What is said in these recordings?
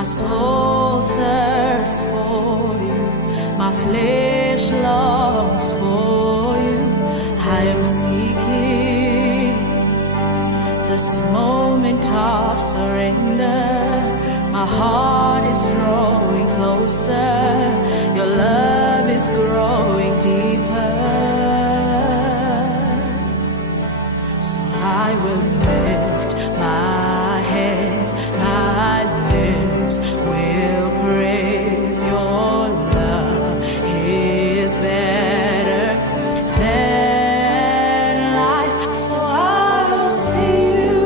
My soul thirsts for you, my flesh longs for you. I am seeking this moment of surrender. My heart is drawing closer, your love is growing deeper. So I will lift my hands, my lips will praise. Your love is better than life. So I will see you,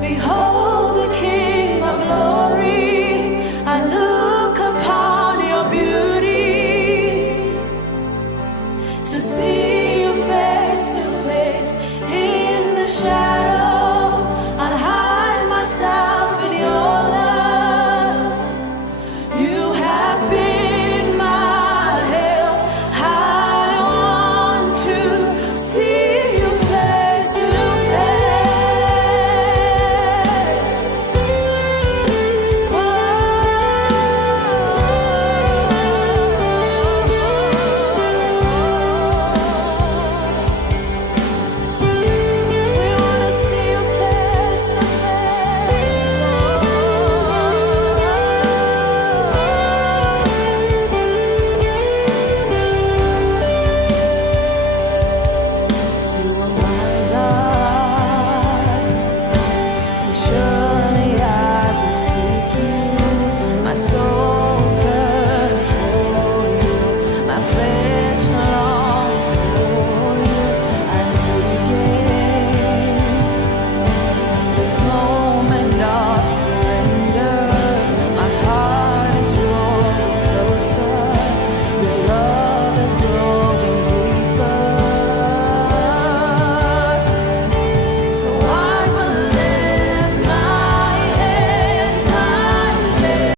behold the King of glory. I look upon your beauty to see